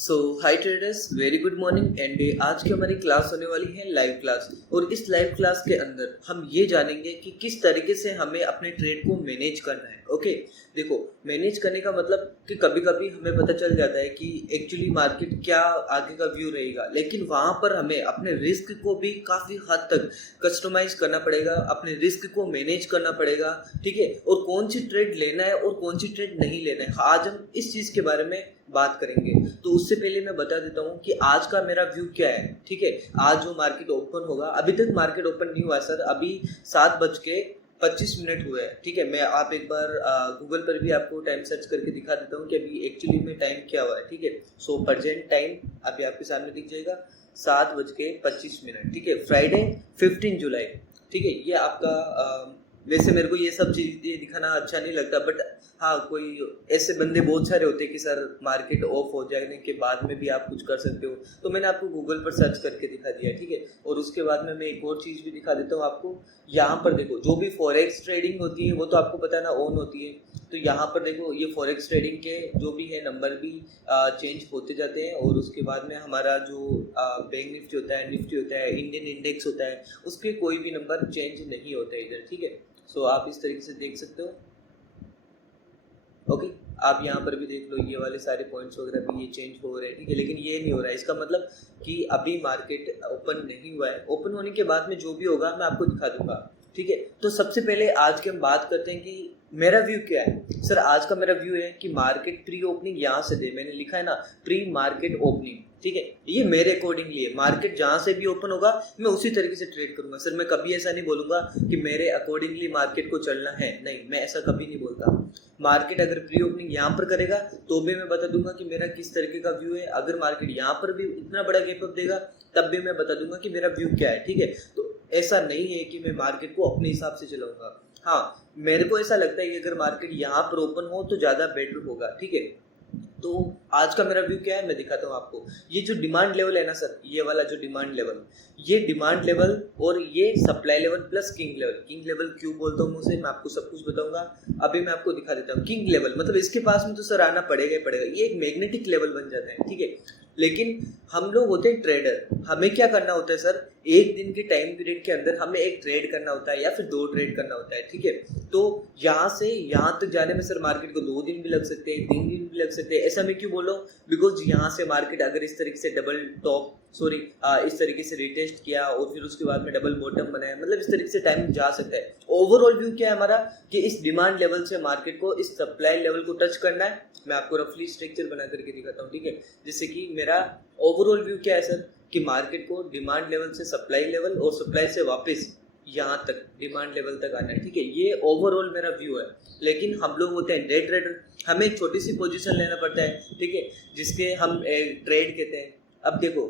So high traders, very good morning and आज की हमारी क्लास होने वाली है लाइव क्लास। और इस लाइव क्लास के अंदर हम ये जानेंगे कि किस तरीके से हमें अपने ट्रेड को मैनेज करना है। ओके, देखो, मैनेज करने का मतलब कि कभी कभी हमें पता चल जाता है कि एक्चुअली मार्केट क्या आगे का व्यू रहेगा, लेकिन वहाँ पर हमें अपने रिस्क को भी काफ़ी हद तक कस्टमाइज करना पड़ेगा, अपने रिस्क को मैनेज करना पड़ेगा। ठीक है, और कौन सी ट्रेड लेना है और कौन सी ट्रेड नहीं लेना है, आज हम इस चीज़ के बारे में बात करेंगे। तो उससे पहले मैं बता देता हूँ कि आज का मेरा व्यू क्या है। ठीक है, आज जो मार्केट ओपन होगा, अभी तक मार्केट ओपन नहीं हुआ सर, अभी 7:25 हुए हैं। ठीक है, मैं आप एक बार गूगल पर भी आपको टाइम सर्च करके दिखा देता हूँ कि अभी एक्चुअली में टाइम क्या हुआ है। ठीक है, सो प्रेजेंट टाइम अभी आपके सामने दिख जाएगा 7:25। ठीक है, फ्राइडे 15 जुलाई। ठीक है, ये आपका वैसे मेरे को ये सब चीज़ें दिखाना अच्छा नहीं लगता, बट हाँ, कोई ऐसे बंदे बहुत सारे होते हैं कि सर मार्केट ऑफ हो जाने के बाद में भी आप कुछ कर सकते हो, तो मैंने आपको गूगल पर सर्च करके दिखा दिया। ठीक है, और उसके बाद में मैं एक और चीज़ भी दिखा देता हूँ आपको। यहाँ पर देखो, जो भी फॉरेक्स ट्रेडिंग होती है वो तो आपको पता है ना, ऑन होती है। तो यहाँ पर देखो, ये फॉरेक्स ट्रेडिंग के जो भी है नंबर भी चेंज होते जाते हैं, और उसके बाद में हमारा जो बैंक निफ्टी होता है, निफ्टी होता है, इंडियन इंडेक्स होता है, उसके कोई भी नंबर चेंज नहीं होता है इधर। ठीक है, सो आप इस तरीके से देख सकते हो। ओके, आप यहाँ पर भी देख लो, ये वाले सारे पॉइंट्स वगैरह भी ये चेंज हो रहे हैं। ठीक है, लेकिन ये नहीं हो रहा है, इसका मतलब कि अभी मार्केट ओपन नहीं हुआ है। ओपन होने के बाद में जो भी होगा मैं आपको दिखा दूंगा। ठीक है, तो सबसे पहले आज के हम बात करते हैं कि मेरा व्यू क्या है। सर आज का मेरा व्यू है कि मार्केट प्री ओपनिंग यहाँ से दे, मैंने लिखा है ना प्री मार्केट ओपनिंग। ठीक है, ये मेरे अकॉर्डिंगली है, मार्केट जहाँ से भी ओपन होगा मैं उसी तरीके से ट्रेड करूंगा। सर मैं कभी ऐसा नहीं बोलूंगा कि मेरे अकॉर्डिंगली मार्केट को चलना है, नहीं, मैं ऐसा कभी नहीं बोलता। मार्केट अगर प्री ओपनिंग यहाँ पर करेगा तो भी मैं बता दूंगा कि मेरा किस तरीके का व्यू है। अगर मार्केट यहाँ पर भी इतना बड़ा गैप अप देगा तब भी मैं बता दूंगा कि मेरा व्यू क्या है। ठीक है, तो ऐसा नहीं है कि मैं मार्केट को अपने हिसाब से चलाऊंगा। हाँ, मेरे को ऐसा लगता है कि अगर मार्केट यहाँ पर ओपन हो तो ज़्यादा बेटर होगा। ठीक है, तो आज का मेरा व्यू क्या है मैं दिखाता हूँ आपको। ये जो डिमांड लेवल है ना सर, ये वाला जो डिमांड लेवल, ये डिमांड लेवल और ये supply level plus king level. King level क्यों बोलता हूँ मुझे, मैं आपको सब कुछ बताऊंगा। अभी मैं आपको दिखा देता हूँ। किंग लेवल मतलब इसके पास में तो सर आना पड़ेगा ही पड़ेगा, ये एक मैग्नेटिक लेवल बन जाता है। ठीक है, लेकिन हम लोग होते हैं ट्रेडर, हमें क्या करना होता है सर, एक दिन के टाइम पीरियड के अंदर हमें एक ट्रेड करना होता है या फिर 2 ट्रेड करना होता है। ठीक है, तो यहाँ से यहाँ तक जाने में सर मार्केट को 2 दिन भी लग सकते हैं, 3 दिन भी लग सकते हैं। ऐसा मैं क्यों बोल रहा हूँ, बिकॉज यहाँ से मार्केट अगर इस तरीके से डबल टॉप इस तरीके से रिटेस्ट किया और फिर उसके बाद में डबल बॉटम बनाया, मतलब इस तरीके से टाइम जा सकता है। ओवरऑल व्यू क्या है हमारा कि इस डिमांड लेवल से मार्केट को इस सप्लाई लेवल को टच करना है। मैं आपको रफली स्ट्रक्चर बना करके दिखाता हूँ। ठीक है, जैसे कि मेरा ओवरऑल व्यू क्या है सर कि मार्केट को डिमांड लेवल से सप्लाई लेवल और सप्लाई से वापस यहाँ तक डिमांड लेवल तक आना है। ठीक है, ये ओवरऑल मेरा व्यू है। लेकिन हम लोग होते हैं डे ट्रेडर, हमें एक छोटी सी पोजीशन लेना पड़ता है। ठीक है, जिसके हम ट्रेड कहते हैं। अब देखो,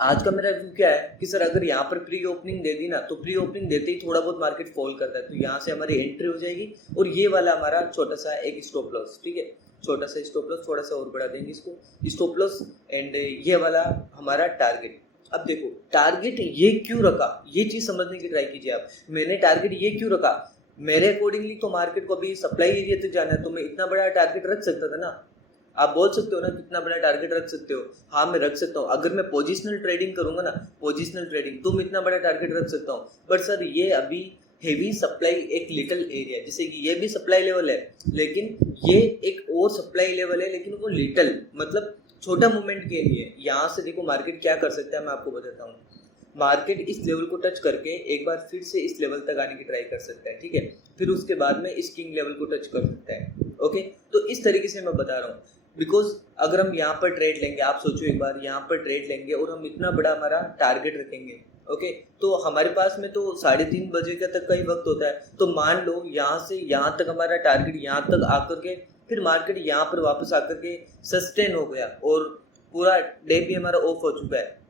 आज का मेरा व्यू क्या है कि सर अगर यहाँ पर प्री ओपनिंग दे दी ना, तो प्री ओपनिंग देते ही थोड़ा बहुत मार्केट फॉल करता है, तो यहाँ से हमारी एंट्री हो जाएगी और ये वाला हमारा छोटा सा एक स्टॉप लॉस। ठीक है, छोटा सा स्टॉप लॉस, थोड़ा सा और बढ़ा देंगे इसको, स्टॉप लॉस एंड ये वाला हमारा टारगेट। अब देखो, टारगेट ये क्यों रखा, ये चीज समझने की ट्राई कीजिए आप। मैंने टारगेट ये क्यों रखा, मेरे अकॉर्डिंगली तो मार्केट को अभी सप्लाई एरिया तक जाना है, तो मैं इतना बड़ा टारगेट रख सकता था ना। आप बोल सकते हो ना कितना बड़ा टारगेट रख सकते हो, हाँ मैं रख सकता हूँ। अगर मैं पोजिशनल ट्रेडिंग करूंगा ना, पोजिशनल ट्रेडिंग, तो मैं इतना बड़ा टारगेट रख सकता हूँ। बट सर ये अभी हेवी सप्लाई एक लिटिल एरिया, जैसे कि ये भी सप्लाई लेवल है, लेकिन ये एक और सप्लाई लेवल है, लेकिन वो लिटिल मतलब छोटा मूवमेंट के लिए। यहाँ से देखो मार्केट क्या कर सकता है, मैं आपको बताता हूँ। मार्केट इस लेवल को टच करके एक बार फिर से इस लेवल तक आने की ट्राई कर सकता है। ठीक है, फिर उसके बाद में इस किंग लेवल को टच कर सकता है। ओके, तो इस तरीके से मैं बता रहा हूँ। बिकॉज अगर हम यहाँ पर ट्रेड लेंगे, आप सोचो एक बार, यहाँ पर ट्रेड लेंगे और हम इतना बड़ा हमारा टारगेट रखेंगे। ओके, तो हमारे पास में तो 3:30 बजे का तक का ही वक्त होता है। तो मान लो यहाँ से यहाँ तक हमारा टारगेट यहाँ तक आकर के फिर मार्केट यहाँ पर वापस आकर के सस्टेन हो गया और पूरा डे भी हमारा ऑफ हो चुका है,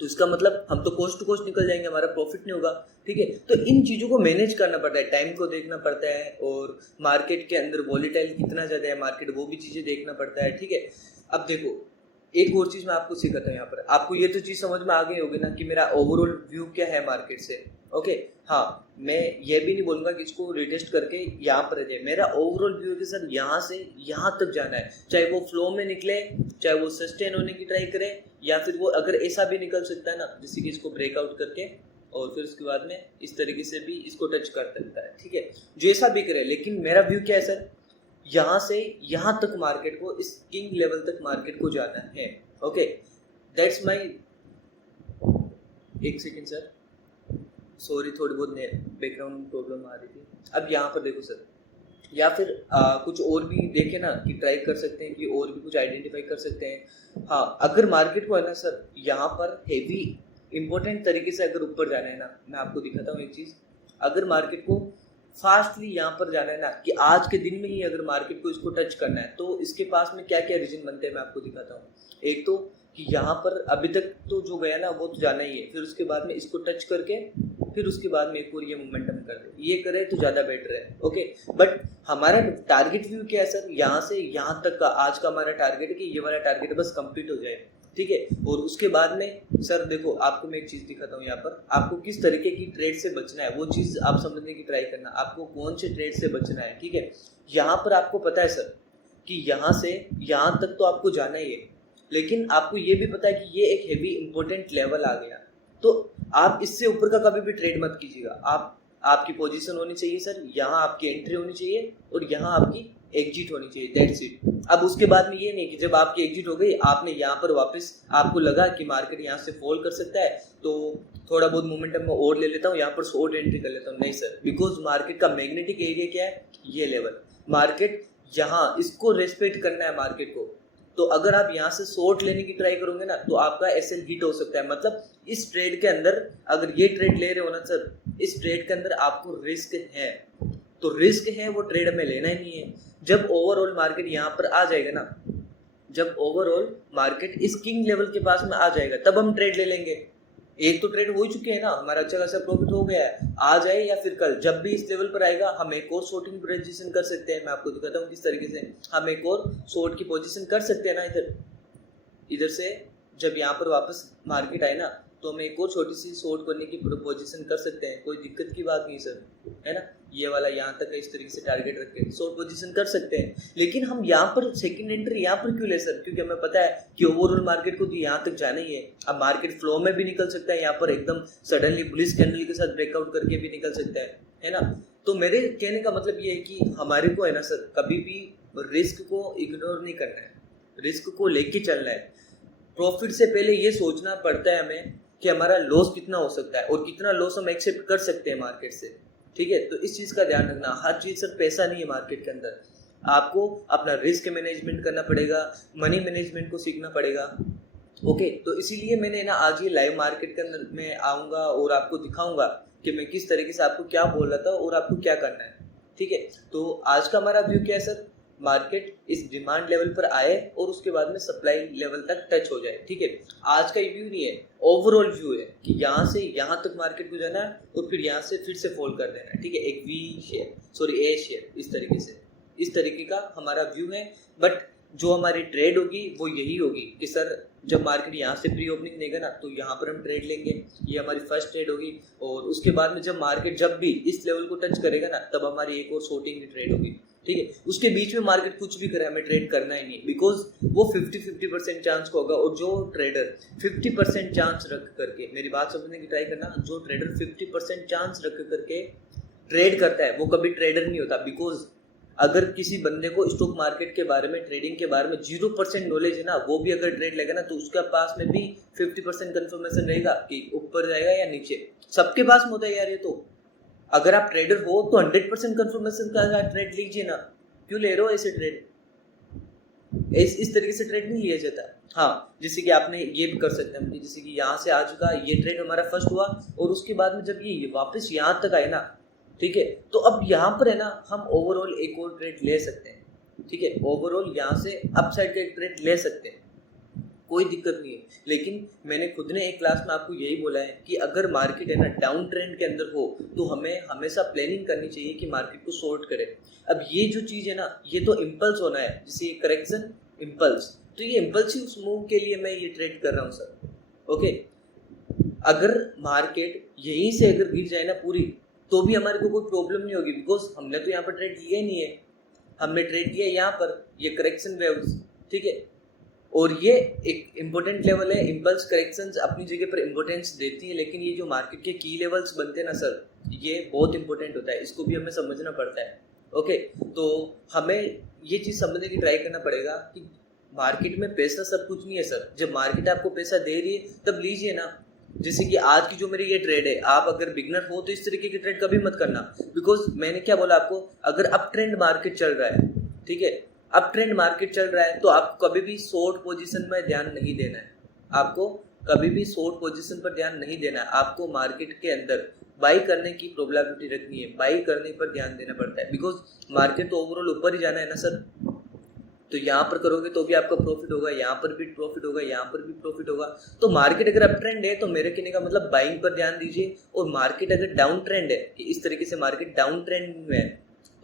तो इसका मतलब हम तो कोस्ट टू कोस्ट निकल जाएंगे, हमारा प्रॉफिट नहीं होगा। ठीक है, तो इन चीज़ों को मैनेज करना पड़ता है, टाइम को देखना पड़ता है, और मार्केट के अंदर वॉलेटाइल कितना ज़्यादा है मार्केट, वो भी चीज़ें देखना पड़ता है। ठीक है, अब देखो एक और चीज़ मैं आपको सिखाता हूँ। यहाँ पर आपको ये तो चीज़ समझ में आ गई होगी ना कि मेरा ओवरऑल व्यू क्या है मार्केट से। ओके, हाँ, मैं ये भी नहीं बोलूँगा कि इसको रिटेस्ट करके यहाँ पर रह जाए। मेरा ओवरऑल व्यू है कि सर यहाँ से यहाँ तक जाना है, चाहे वो फ्लो में निकले, चाहे वो सस्टेन होने की ट्राई करे, या फिर वो अगर ऐसा भी निकल सकता है ना, जैसे कि इसको ब्रेकआउट करके और फिर उसके बाद में इस तरीके से भी इसको टच कर सकता है, ठीक है, जो ऐसा भी करे। लेकिन मेरा व्यू क्या है सर, यहाँ से यहाँ तक मार्केट को, इस किंग लेवल तक मार्केट को जाना है। ओके, दैट्स माई, एक सेकेंड सर, सॉरी थोड़ी बहुत बैकग्राउंड प्रॉब्लम आ रही थी। अब यहाँ पर देखो सर, या फिर कुछ और भी देखे ना कि ट्राई कर सकते हैं कि और भी कुछ आइडेंटिफाई कर सकते हैं। हाँ, अगर मार्केट को है ना सर यहाँ पर हेवी इंपॉर्टेंट तरीके से अगर ऊपर जाना है ना, मैं आपको दिखाता हूँ एक चीज़। अगर मार्केट को फास्टली यहाँ पर जाना है ना, कि आज के दिन में ही अगर मार्केट को इसको टच करना है, तो इसके पास में क्या क्या रीजन बनते हैं मैं आपको दिखाता हूँ। एक तो कि यहाँ पर अभी तक तो जो गया ना वो तो जाना ही है, फिर उसके बाद में इसको टच करके फिर उसके बाद में एक और ये मोमेंटम कर दे, ये करे तो ज़्यादा बेटर है। ओके, बट हमारा टारगेट व्यू क्या है सर, यहाँ से यहाँ तक का आज का हमारा टारगेट है कि ये वाला टारगेट बस कंप्लीट हो जाए, ठीक है। और उसके बाद में सर देखो, आपको मैं एक चीज़ दिखाता हूँ यहाँ पर, आपको किस तरीके की ट्रेड से बचना है वो चीज़ आप समझने की ट्राई करना, आपको कौन से ट्रेड से बचना है, ठीक है। यहाँ पर आपको पता है सर कि यहाँ से यहाँ तक तो आपको जाना ही है, लेकिन आपको ये भी पता है कि ये एक हेवी इंपॉर्टेंट लेवल आ गया, तो आप इससे ऊपर का कभी भी ट्रेड मत कीजिएगा। आपकी पोजीशन होनी चाहिए सर, यहाँ आपकी एंट्री होनी चाहिए और यहाँ आपकी एग्जिट होनी चाहिए, दैट्स इट। अब उसके बाद में ये नहीं कि जब आपकी एग्जिट हो गई, आपने यहाँ पर वापस, आपको लगा कि मार्केट यहाँ से फॉल कर सकता है तो थोड़ा बहुत मोमेंटम में और ले लेता हूँ, यहाँ पर शॉर्ट एंट्री कर लेता हूँ। नहीं सर, बिकॉज मार्केट का मैग्नेटिक एरिया क्या है, ये लेवल, मार्केट यहाँ इसको रेस्पेक्ट करना है मार्केट को। तो अगर आप यहाँ से शॉर्ट लेने की ट्राई करोगे ना, तो आपका एसएल हिट हो सकता है। मतलब इस ट्रेड के अंदर अगर ये ट्रेड ले रहे हो ना सर, इस ट्रेड के अंदर आपको रिस्क है, तो रिस्क है वो ट्रेड में लेना ही नहीं है। जब ओवरऑल मार्केट यहाँ पर आ जाएगा ना, जब ओवरऑल मार्केट इस किंग लेवल के पास में आ जाएगा, तब हम ट्रेड ले लेंगे। एक तो ट्रेड हो ही चुके हैं ना, हमारा अच्छा खासा प्रॉफिट हो गया है, आज आए या फिर कल, जब भी इस लेवल पर आएगा हम एक और शॉर्टिंग पोजीशन कर सकते हैं। मैं आपको दिखाता हूँ किस तरीके से हम एक और शॉर्ट की पोजीशन कर सकते हैं ना। इधर से जब यहाँ पर वापस मार्केट आए ना, तो हम एक और छोटी सी शॉर्ट करने की पोजीशन कर सकते हैं, कोई दिक्कत की बात नहीं सर, है ना। ये वाला यहाँ तक इस तरीके से टारगेट रख के शॉर्ट पोजीशन कर सकते हैं। लेकिन हम यहाँ पर सेकंड एंट्री यहाँ पर क्यों ले सर, क्योंकि हमें पता है कि ओवरऑल मार्केट को तो यहाँ तक जाना ही है। अब मार्केट फ्लो में भी निकल सकता है, यहाँ पर एकदम सडनली बुलिश कैंडल के साथ ब्रेकआउट करके भी निकल सकता है ना। तो मेरे कहने का मतलब ये है कि हमारे को है ना सर, कभी भी रिस्क को इग्नोर नहीं करना है, रिस्क को लेके चलना है। प्रॉफिट से पहले ये सोचना पड़ता है हमें कि हमारा लॉस कितना हो सकता है और कितना लॉस हम एक्सेप्ट कर सकते हैं मार्केट से, ठीक है। तो इस चीज़ का ध्यान रखना, हर चीज़ सर पैसा नहीं है मार्केट के अंदर, आपको अपना रिस्क मैनेजमेंट करना पड़ेगा, मनी मैनेजमेंट को सीखना पड़ेगा। ओके, तो इसीलिए मैंने ना आज ये लाइव मार्केट के अंदर मैं आऊँगा और आपको दिखाऊंगा कि मैं किस तरीके से आपको क्या बोल रहा था और आपको क्या करना है, ठीक है। तो आज का हमारा व्यू क्या है सर, मार्केट इस डिमांड लेवल पर आए और उसके बाद में सप्लाई लेवल तक टच हो जाए, ठीक है। आज का व्यू नहीं है, ओवरऑल व्यू है कि यहाँ से यहाँ तक मार्केट को जाना है और फिर यहाँ से फिर से फॉल कर देना है, ठीक है। एक we share, sorry a share, इस तरीके से, इस तरीके का हमारा व्यू है। बट जो हमारी ट्रेड होगी वो यही होगी कि सर जब मार्केट यहाँ से प्री ओपनिंग देगा ना, तो यहाँ पर हम ट्रेड लेंगे, ये हमारी फर्स्ट ट्रेड होगी। और उसके बाद में जब मार्केट जब भी इस लेवल को टच करेगा ना, तब हमारी एक और शॉर्टिंग की ट्रेड होगी, ठीक है। उसके बीच में मार्केट कुछ भी करे, हमें ट्रेड करना ही नहीं, बिकॉज वो 50-50% चांस का होगा। और जो ट्रेडर 50% चांस रख करके, मेरी बात समझने की ट्राई करना, जो ट्रेडर 50% चांस रख करके ट्रेड करता है वो कभी ट्रेडर नहीं होता। बिकॉज अगर किसी बंदे को स्टॉक मार्केट के बारे में, ट्रेडिंग के बारे में 0% नॉलेज है ना, वो भी अगर ट्रेड लेगा ना, तो उसके पास में भी 50% कंफर्मेशन रहेगा कि ऊपर जाएगा या नीचे। सबके पास में होता है यार ये। तो अगर आप ट्रेडर हो तो 100% कंफर्मेशन का ट्रेड लीजिए ना, क्यों ले रहे हो ऐसे ट्रेड, इस तरीके से ट्रेड नहीं लिया जाता। हाँ, जैसे कि आपने ये भी कर सकते हैं, जैसे कि यहाँ से आज का ये ट्रेड हमारा फर्स्ट हुआ और उसके बाद में जब ये वापस यहाँ तक आए ना, ठीक है, तो अब यहाँ पर है ना हम ओवरऑल एक और ट्रेड ले सकते हैं, ठीक है। ओवरऑल यहाँ से अपसाइड का एक ट्रेड ले सकते हैं, कोई दिक्कत नहीं है। लेकिन मैंने खुद ने एक क्लास में आपको यही बोला है कि अगर मार्केट है ना डाउन ट्रेंड के अंदर हो, तो हमें हमेशा प्लानिंग करनी चाहिए कि मार्केट को शॉर्ट करें। अब ये जो चीज़ है ना, ये तो इम्पल्स होना है, जैसे ये करेक्शन इम्पल्स, तो ये इम्पल्सिव मूव के लिए मैं ये ट्रेड कर रहा हूँ सर। ओके, अगर मार्केट यहीं से अगर गिर जाए ना पूरी, तो भी हमारे को कोई प्रॉब्लम नहीं होगी, बिकॉज हमने तो यहाँ पर ट्रेड लिया ही नहीं है, हमने ट्रेड किया यहाँ पर ये करेक्शन वेव्स, ठीक है। और ये एक इम्पोर्टेंट लेवल है, इम्पल्स करेक्शंस अपनी जगह पर इम्पोर्टेंस देती है, लेकिन ये जो मार्केट के की लेवल्स बनते हैं ना सर, ये बहुत इंपॉर्टेंट होता है, इसको भी हमें समझना पड़ता है। ओके, तो हमें ये चीज़ समझने की ट्राई करना पड़ेगा कि मार्केट में पैसा सब कुछ नहीं है सर। जब मार्केट आपको पैसा दे रही है तब लीजिए ना। जैसे कि आज की जो मेरी ये ट्रेड है, आप अगर बिगनर हो तो इस तरीके की ट्रेड कभी मत करना, बिकॉज मैंने क्या बोला आपको, अगर अप ट्रेंड मार्केट चल रहा है, ठीक है, अप ट्रेंड मार्केट चल रहा है, तो आपको कभी भी शॉर्ट पोजीशन में ध्यान नहीं देना है, आपको कभी भी शॉर्ट पोजीशन पर ध्यान नहीं देना है, आपको मार्केट के अंदर बाई करने की प्रोबेबिलिटी रखनी है, बाई करने पर ध्यान देना पड़ता है, बिकॉज मार्केट तो ओवरऑल ऊपर ही जाना है ना सर। तो यहाँ पर करोगे तो भी आपका प्रॉफिट होगा, यहाँ पर भी प्रॉफिट होगा, यहाँ पर भी प्रॉफिट होगा। तो मार्केट अगर अप ट्रेंड है तो मेरे कहने का मतलब बाइंग पर ध्यान दीजिए, और मार्केट अगर डाउन ट्रेंड है कि इस तरीके से मार्केट डाउन ट्रेंड में है,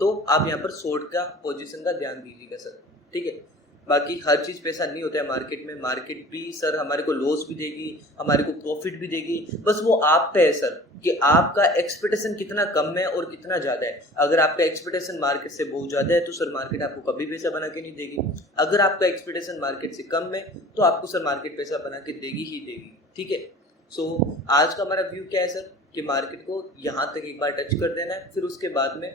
तो आप यहाँ पर शॉर्ट का पोजीशन का ध्यान दीजिएगा सर, ठीक है। बाकी हर चीज़ पैसा नहीं होता है मार्केट में, मार्केट भी सर हमारे को लॉस भी देगी, हमारे को प्रॉफिट भी देगी, बस वो आप पे है सर कि आपका एक्सपेक्टेशन कितना कम है और कितना ज़्यादा है। अगर आपका एक्सपेक्टेशन मार्केट से बहुत ज़्यादा है तो सर मार्केट आपको कभी पैसा बना के नहीं देगी, अगर आपका एक्सपेक्टेशन मार्केट से कम है तो आपको सर मार्केट पैसा बना के देगी ही देगी, ठीक है। सो आज का हमारा व्यू क्या है सर कि मार्केट को यहाँ तक एक बार टच कर देना है, फिर उसके बाद में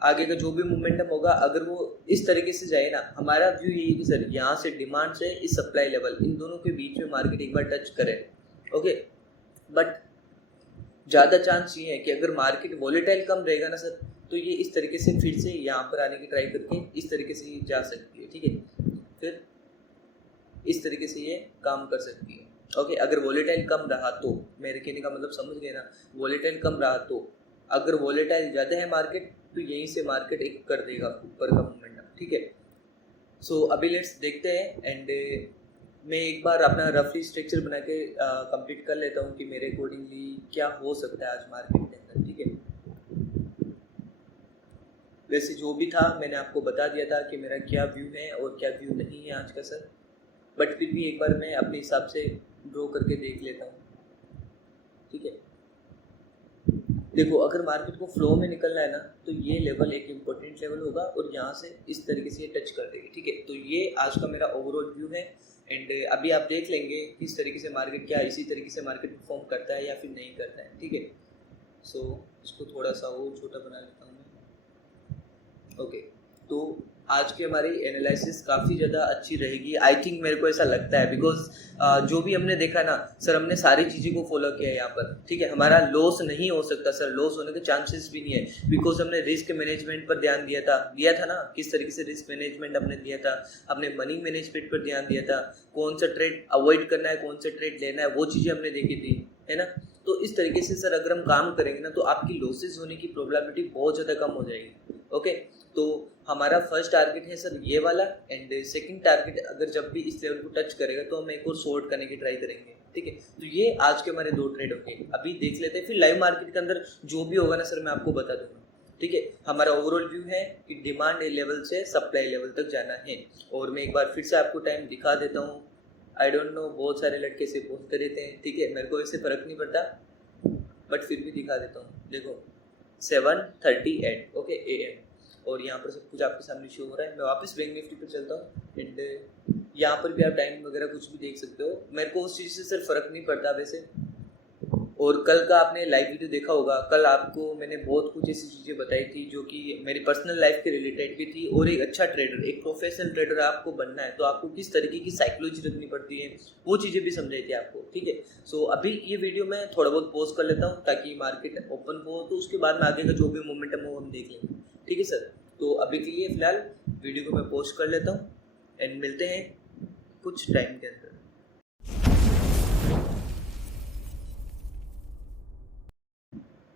आगे का जो भी मोमेंटम होगा अगर वो इस तरीके से जाए ना, हमारा व्यू यही है कि सर यहाँ से डिमांड से इस सप्लाई लेवल, इन दोनों के बीच में मार्केट एक बार टच करे, ओके। बट ज़्यादा चांस ये है कि अगर मार्केट वॉलेटाइल कम रहेगा ना सर, तो ये इस तरीके से फिर से यहाँ पर आने की ट्राई करके इस तरीके से ये जा सकती है, ठीक है, फिर इस तरीके से ये काम कर सकती है, ओके। अगर वॉलेटाइल कम रहा तो, मेरे कहने का मतलब समझ गए ना, वॉलेटाइल कम रहा तो, अगर वॉलेटाइल ज़्यादा है मार्केट तो यहीं से मार्केट एक कर देगा ऊपर का मोमेंटम, ठीक है। सो अभी लेट्स देखते हैं, एंड मैं एक बार अपना रफली स्ट्रक्चर बना के कंप्लीट कर लेता हूँ कि मेरे अकॉर्डिंगली क्या हो सकता है आज मार्केट के अंदर, ठीक है। वैसे जो भी था मैंने आपको बता दिया था कि मेरा क्या व्यू है और क्या व्यू नहीं है आज का सर, बट फिर भी एक बार मैं अपने हिसाब से ड्रॉ करके देख लेता हूँ, ठीक है। देखो, अगर मार्केट को फ्लो में निकलना है ना तो ये लेवल एक इम्पोर्टेंट लेवल होगा और यहाँ से इस तरीके से ये टच कर देगी, ठीक है। तो ये आज का मेरा ओवरऑल व्यू है, एंड अभी आप देख लेंगे किस तरीके से मार्केट, क्या इसी तरीके से मार्केट परफॉर्म करता है या फिर नहीं करता है, ठीक है। सो इसको थोड़ा सा और छोटा बना लेता हूँ मैं, ओके। तो आज की हमारी एनालिसिस काफ़ी ज़्यादा अच्छी रहेगी, आई थिंक, मेरे को ऐसा लगता है, बिकॉज जो भी हमने देखा ना सर, हमने सारी चीज़ें को फॉलो किया है यहाँ पर, ठीक है। हमारा लॉस नहीं हो सकता सर, लॉस होने के चांसेस भी नहीं है, बिकॉज हमने रिस्क मैनेजमेंट पर ध्यान दिया था ना, किस तरीके से रिस्क मैनेजमेंट हमने दिया था, हमने मनी मैनेजमेंट पर ध्यान दिया था, कौन सा ट्रेड अवॉइड करना है, कौन सा ट्रेड लेना है, वो चीज़ें हमने देखी थी, है ना। तो इस तरीके से सर अगर हम काम करेंगे ना तो आपकी लॉसेस होने की प्रोबेबिलिटी बहुत ज़्यादा कम हो जाएगी, ओके। तो हमारा फर्स्ट टारगेट है सर ये वाला, एंड सेकंड टारगेट अगर जब भी इस लेवल को टच करेगा तो हम एक और शॉर्ट करने की ट्राई करेंगे, ठीक है। तो ये आज के हमारे 2 ट्रेड होंगे, अभी देख लेते हैं, फिर लाइव मार्केट के अंदर जो भी होगा ना सर मैं आपको बता दूंगा, ठीक है। हमारा ओवरऑल व्यू है कि डिमांड लेवल से सप्लाई लेवल तक जाना है, और मैं एक बार फिर से आपको टाइम दिखा देता हूँ। आई डोंट नो, बहुत सारे लड़के से पोस्ट कर देते हैं, ठीक है, मेरे को इससे फ़र्क नहीं पड़ता, बट फिर भी दिखा देता हूँ। देखो 7:38 ओके AM, और यहाँ पर सब कुछ आपके सामने शो हो रहा है। मैं वापस बैंक निफ्टी पर चलता हूँ, एंड यहाँ पर भी आप टाइम वगैरह कुछ भी देख सकते हो, मेरे को उस चीज़ से सिर्फ फ़र्क नहीं पड़ता वैसे। और कल का आपने लाइव वीडियो देखा होगा, कल आपको मैंने बहुत कुछ ऐसी चीज़ें बताई थी जो कि मेरी पर्सनल लाइफ के रिलेटेड भी थी, और एक अच्छा ट्रेडर, एक प्रोफेशनल ट्रेडर आपको बनना है तो आपको किस तरीके की साइकोलॉजी रखनी पड़ती है, वो चीज़ें भी समझाई थी आपको, ठीक है। सो अभी ये वीडियो मैं थोड़ा बहुत पॉज कर लेता हूँ ताकि मार्केट ओपन हो, तो उसके बाद में आगे का जो भी मोमेंटम हो हम देख लेंगे, ठीक है सर। तो अभी के लिए फ़िलहाल वीडियो को मैं पॉज कर लेता हूँ, एंड मिलते हैं कुछ टाइम के अंदर।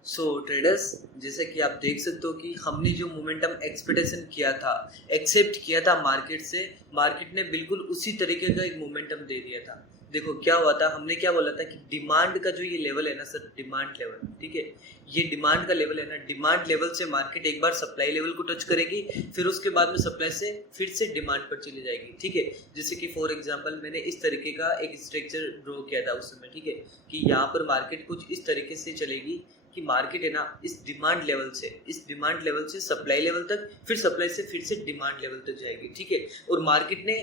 सो ट्रेडर्स, जैसे कि आप देख सकते हो कि हमने जो मोमेंटम एक्सपेक्टेशन किया था, एक्सेप्ट किया था मार्केट से, मार्केट ने बिल्कुल उसी तरीके का एक मोमेंटम दे दिया था। देखो क्या हुआ था, हमने क्या बोला था कि डिमांड का जो ये लेवल है ना सर, डिमांड लेवल, ठीक है, ये डिमांड का लेवल है ना, डिमांड लेवल से मार्केट एक बार सप्लाई लेवल को टच करेगी, फिर उसके बाद में सप्लाई से फिर से डिमांड पर चली जाएगी, ठीक है। जैसे कि फॉर एग्जांपल मैंने इस तरीके का एक स्ट्रक्चर ड्रॉ किया था उस समय, ठीक है, कि यहाँ पर मार्केट कुछ इस तरीके से चलेगी कि मार्केट है ना इस डिमांड लेवल से सप्लाई लेवल तक, फिर सप्लाई से फिर से डिमांड लेवल तक जाएगी, ठीक है। और मार्केट ने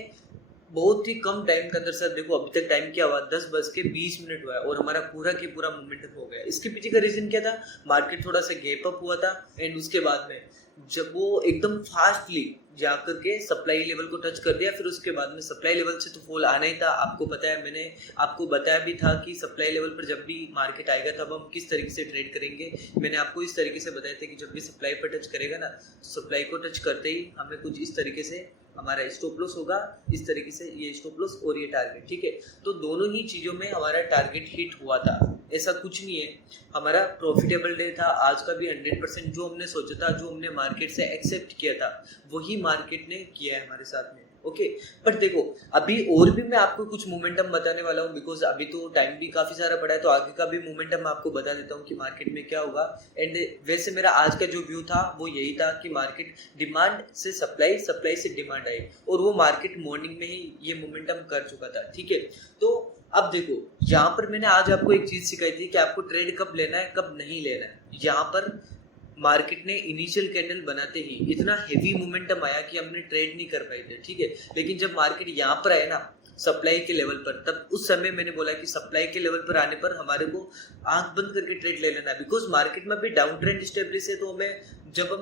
बहुत ही कम टाइम के अंदर, सर देखो अभी तक टाइम क्या हुआ, 10:20 हुआ है और हमारा पूरा के पूरा मोमेंटम हो गया। इसके पीछे का रीजन क्या था, मार्केट थोड़ा सा गैप अप हुआ था एंड उसके बाद में जब वो एकदम फास्टली जाकर के सप्लाई लेवल को टच कर दिया, फिर उसके बाद में सप्लाई लेवल से तो फॉल आना ही था। आपको पता है, मैंने आपको बताया भी था कि सप्लाई लेवल पर जब भी मार्केट आएगा तब हम किस तरीके से ट्रेड करेंगे। मैंने आपको इस तरीके से बताया था कि जब भी सप्लाई पर टच करेगा ना, सप्लाई को टच करते ही हमें कुछ इस तरीके से हमारा स्टॉप लॉस होगा, इस तरीके से ये स्टॉप लॉस और ये टारगेट, ठीक है। तो दोनों ही चीज़ों में हमारा टारगेट हिट हुआ था, ऐसा कुछ नहीं है। हमारा प्रॉफिटेबल डे था आज का भी 100%। जो हमने सोचा था, जो हमने मार्केट से एक्सेप्ट किया था, वही मार्केट ने किया है हमारे साथ में, ओके। बट देखो अभी और भी मैं आपको कुछ मोमेंटम बताने वाला हूँ, बिकॉज अभी तो टाइम भी काफ़ी सारा पड़ा है, तो आगे का भी मोमेंटम मैं आपको बता देता हूँ कि मार्केट में क्या होगा। एंड वैसे मेरा आज का जो व्यू था वो यही था कि मार्केट डिमांड से सप्लाई, सप्लाई से डिमांड आई, और वो मार्केट मॉर्निंग में ही ये मोमेंटम कर चुका था, ठीक है। तो अब देखो यहाँ पर मैंने आज आपको एक चीज़ सिखाई थी कि आपको ट्रेड कब लेना है कब नहीं लेना है। यहाँ पर मार्केट ने इनिशियल कैंडल बनाते ही इतना हेवी मोमेंटम आया कि हमने ट्रेड नहीं कर पाए थे, ठीक है। लेकिन जब मार्केट यहाँ पर आया ना सप्लाई के लेवल पर, तब उस समय मैंने बोला कि सप्लाई के लेवल पर आने पर हमारे को आंख बंद करके ट्रेड ले लेना है, बिकॉज मार्केट में अभी डाउन ट्रेंड स्टेब्लिश है। तो हमें जब हम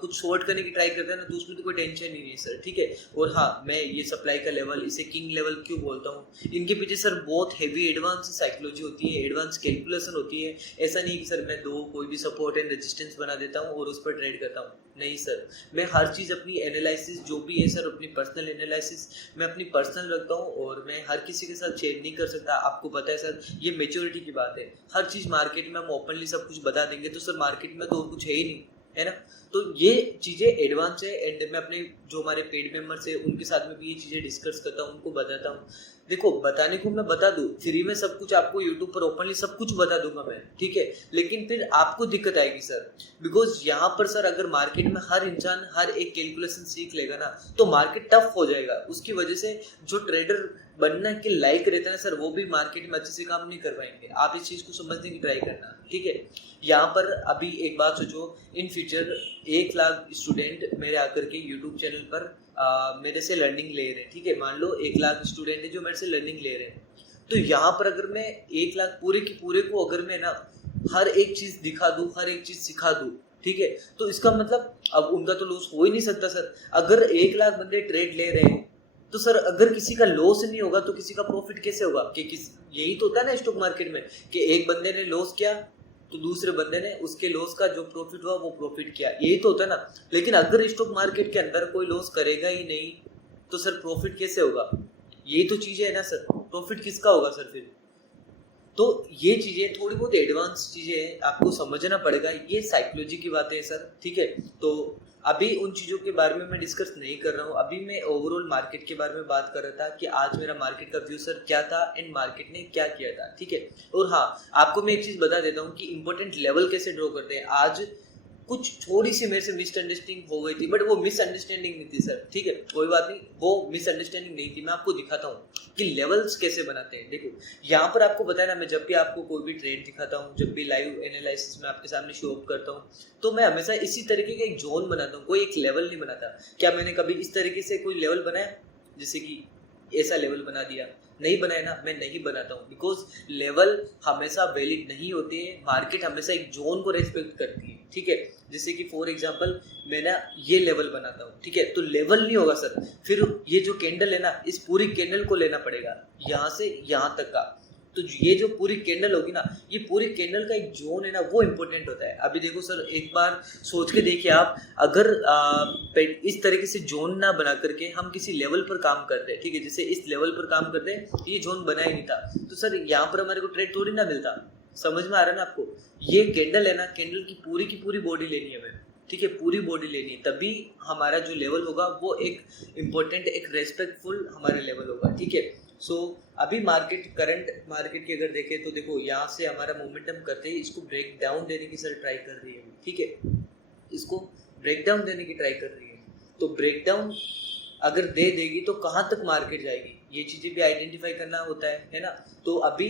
कुछ शॉर्ट करने की ट्राई करते हैं ना, तो उसमें तो कोई टेंशन ही नहीं है सर, ठीक है। और हाँ, मैं ये सप्लाई का लेवल, इसे किंग लेवल क्यों बोलता हूँ, इनके पीछे सर बहुत हेवी एडवांस साइकोलॉजी होती है, एडवांस कैलकुलेशन होती है। ऐसा नहीं कि सर मैं कोई भी सपोर्ट एंड रेजिस्टेंस बना देता हूँ और उस पर ट्रेड करता हूँ, नहीं सर। मैं हर चीज़ अपनी एनालिसिस जो भी है सर, अपनी पर्सनल एनालिसिस मैं अपनी पर्सनल रखता हूँ, और मैं हर किसी के साथ शेयर नहीं कर सकता। आपको पता है सर, ये मेच्योरिटी की बात है। हर चीज़ मार्केट में हम ओपनली सब कुछ बता देंगे तो सर मार्केट में तो और कुछ है ही नहीं, है ना। तो ये चीज़ें एडवांस है, एंड मैं अपने जो हमारे पेड मेंबर्स है उनके साथ में भी ये चीज़ें डिस्कस करता हूँ, उनको बताता हूँ। देखो बताने को मैं बता दूँ, फ्री में सब कुछ आपको यूट्यूब पर ओपनली सब कुछ बता दूंगा मैं, ठीक है। लेकिन फिर आपको दिक्कत आएगी सर, बिकॉज यहाँ पर सर अगर मार्केट में हर इंसान हर एक कैलकुलेशन सीख लेगा ना, तो मार्केट टफ हो जाएगा। उसकी वजह से जो ट्रेडर बनना के लायक रहता है सर, वो भी मार्केट में अच्छे से काम नहीं कर पाएंगे। आप इस चीज़ को समझने की ट्राई करना, ठीक है। यहाँ पर अभी एक बात सोचो, इन फ्यूचर 1 लाख स्टूडेंट मेरे आकर के यूट्यूब चैनल पर मेरे से लर्निंग ले रहे हैं, ठीक है। मान लो 1 लाख स्टूडेंट है जो मेरे से लर्निंग ले रहे हैं, तो यहाँ पर अगर मैं 1 लाख पूरे की पूरे को अगर मैं ना हर एक चीज़ दिखा दूँ, हर एक चीज़ सिखा दूँ, ठीक है, तो इसका मतलब अब उनका तो लॉस हो ही नहीं सकता सर। अगर 1 लाख बंदे ट्रेड ले रहे हैं तो सर अगर किसी का लॉस नहीं होगा तो किसी का प्रॉफिट कैसे होगा? कि यही तो होता है ना स्टॉक मार्केट में, कि एक बंदे ने लॉस किया तो दूसरे बंदे ने उसके लॉस का जो प्रॉफिट हुआ वो प्रॉफिट किया, यही तो होता है ना। लेकिन अगर स्टॉक मार्केट के अंदर कोई लॉस करेगा ही नहीं तो सर प्रॉफिट कैसे होगा? यही तो चीज़ें है ना सर, प्रॉफिट किसका होगा सर फिर? तो ये चीज़ें थोड़ी बहुत एडवांस चीज़ें हैं, आपको समझना पड़ेगा। ये साइकोलॉजी की बातें हैं सर, ठीक है। तो अभी उन चीज़ों के बारे में मैं डिस्कस नहीं कर रहा हूँ, अभी मैं ओवरऑल मार्केट के बारे में बात कर रहा था कि आज मेरा मार्केट का व्यू सर क्या था एंड मार्केट ने क्या किया था, ठीक है। और हाँ, आपको मैं एक चीज़ बता देता हूँ कि इंपॉर्टेंट लेवल कैसे ड्रॉ करते हैं। आज कुछ थोड़ी सी मेरे से मिसअंडरस्टैंडिंग हो गई थी, बट वो मिसअंडरस्टैंडिंग नहीं थी सर, ठीक है, कोई बात नहीं, वो मिसअंडरस्टैंडिंग नहीं थी। मैं आपको दिखाता हूँ कि लेवल्स कैसे बनाते हैं। देखो यहाँ पर आपको बताया ना, मैं जब भी आपको कोई भी ट्रेड दिखाता हूँ, जब भी लाइव एनालिसिस में आपके सामने शो अप करता हूँ, तो मैं हमेशा इसी तरीके का एक जोन बनाता हूँ, कोई एक लेवल नहीं बनाता। क्या मैंने कभी इस तरीके से कोई लेवल बनाया, जैसे कि ऐसा लेवल बना दिया? नहीं बनाया ना, मैं नहीं बनाता हूँ, बिकॉज लेवल हमेशा वैलिड नहीं होते हैं। मार्केट हमेशा एक जोन को रेस्पेक्ट करती है, ठीक है। जैसे कि फॉर एग्जांपल मैं ना ये लेवल बनाता हूँ, ठीक है, तो लेवल नहीं होगा सर, फिर ये जो कैंडल है ना, इस पूरी कैंडल को लेना पड़ेगा यहाँ से यहाँ तक का। तो ये जो पूरी कैंडल होगी ना, ये पूरी कैंडल का एक जोन है ना, वो इंपॉर्टेंट होता है। अभी देखो सर, एक बार सोच के देखिए आप, अगर इस तरीके से जोन ना बना करके हम किसी लेवल पर काम करते हैं, ठीक है, जैसे इस लेवल पर काम करते हैं, ये जोन बना ही नहीं था, तो सर यहाँ पर हमारे को ट्रेड थोड़ी ना मिलता। समझ में आ रहा है ना आपको? ये कैंडल है ना, कैंडल की पूरी बॉडी लेनी है हमें, ठीक है, पूरी बॉडी लेनी है, तभी हमारा जो लेवल होगा वो एक इम्पोर्टेंट, एक रेस्पेक्टफुल हमारा लेवल होगा, ठीक है। सो अभी मार्केट, करंट मार्केट की अगर देखें तो देखो यहाँ से हमारा मोमेंटम करते ही इसको ब्रेक डाउन देने की सर ट्राई कर रही है, ठीक है, इसको ब्रेक डाउन देने की ट्राई कर रही है। तो ब्रेक डाउन अगर दे देगी तो कहाँ तक मार्केट जाएगी, ये चीज़ें भी आइडेंटिफाई करना होता है ना। तो अभी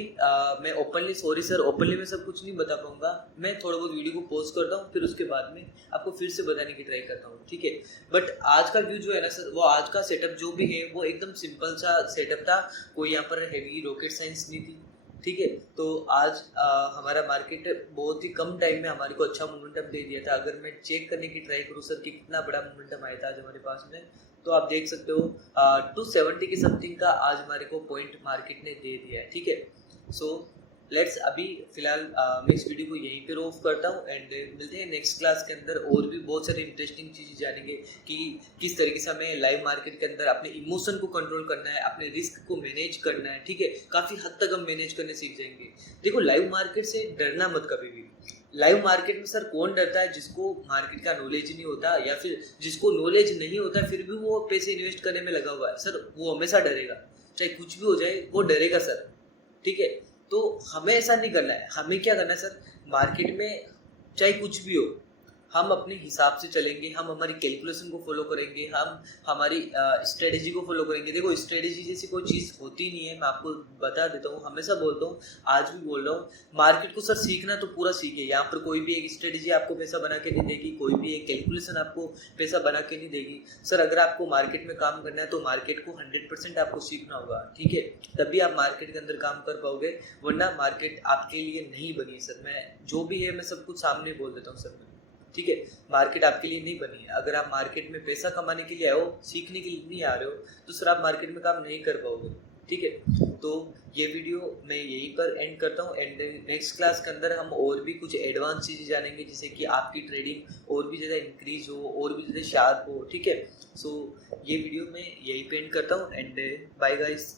मैं ओपनली, सॉरी सर, ओपनली मैं सब कुछ नहीं बता पाऊंगा, मैं थोड़ा बहुत वीडियो को पॉज करता हूँ, फिर उसके बाद में आपको फिर से बताने की ट्राई करता हूँ, ठीक है। बट आज का व्यू जो है ना सर, वो आज का सेटअप जो भी है वो एकदम सिंपल सा सेटअप था, कोई यहाँ पर हैवी रॉकेट साइंस नहीं थी, ठीक है। तो आज हमारा मार्केट बहुत ही कम टाइम में हमारे को अच्छा मोमेंटम दे दिया था। अगर मैं चेक करने की ट्राई करूँ सर कि कितना बड़ा मोमेंटम आया था आज हमारे पास में, तो आप देख सकते हो 270 के समथिंग का आज हमारे को पॉइंट मार्केट ने दे दिया है, ठीक है। सो लेट्स अभी फिलहाल मैं इस वीडियो को यहीं पे ऑफ करता हूँ एंड मिलते हैं नेक्स्ट क्लास के अंदर। और भी बहुत सारी इंटरेस्टिंग चीज़ें जानेंगे कि किस तरीके से हमें लाइव मार्केट के अंदर अपने इमोशन को कंट्रोल करना है, अपने रिस्क को मैनेज करना है, ठीक है। काफ़ी हद तक हम मैनेज करने सीख जाएंगे। देखो, लाइव मार्केट से डरना मत कभी भी। लाइव मार्केट में सर कौन डरता है? जिसको मार्केट का नॉलेज नहीं होता, या फिर जिसको नॉलेज नहीं होता फिर भी वो पैसे इन्वेस्ट करने में लगा हुआ है सर, वो हमेशा डरेगा, चाहे कुछ भी हो जाए वो डरेगा सर, ठीक है। तो हमें ऐसा नहीं करना है। हमें क्या करना है सर, मार्केट में चाहे कुछ भी हो, हम अपने हिसाब से चलेंगे, हम हमारी कैलकुलेशन को फॉलो करेंगे, हम हमारी स्ट्रेटेजी को फॉलो करेंगे। देखो, स्ट्रेटेजी जैसी कोई चीज़ होती नहीं है, मैं आपको बता देता हूँ, हमेशा बोलता हूँ, आज भी बोल रहा हूँ। मार्केट को सर सीखना तो पूरा सीखिए। यहाँ पर कोई भी एक स्ट्रेटेजी आपको पैसा बना के नहीं देगी, कोई भी एक कैलकुलेशन आपको पैसा बना के नहीं देगी सर। अगर आपको मार्केट में काम करना है तो मार्केट को 100% आपको सीखना होगा, ठीक है, तभी आप मार्केट के अंदर काम कर पाओगे, वरना मार्केट आपके लिए नहीं बनी है सर। मैं जो भी है मैं सब कुछ सामने बोल देता हूँ सर, ठीक है। मार्केट आपके लिए नहीं बनी है। अगर आप मार्केट में पैसा कमाने के लिए आए हो, सीखने के लिए नहीं आ रहे हो, तो सर आप मार्केट में काम नहीं कर पाओगे, ठीक है। तो ये वीडियो मैं यहीं पर एंड करता हूँ एंड नेक्स्ट क्लास के अंदर हम और भी कुछ एडवांस चीज़ें जानेंगे, जिससे कि आपकी ट्रेडिंग और भी ज़्यादा इंक्रीज हो, और भी ज़्यादा शार्प हो, ठीक है। सो ये वीडियो मैं यहीं पे एंड करता हूँ एंड बाय गाइस।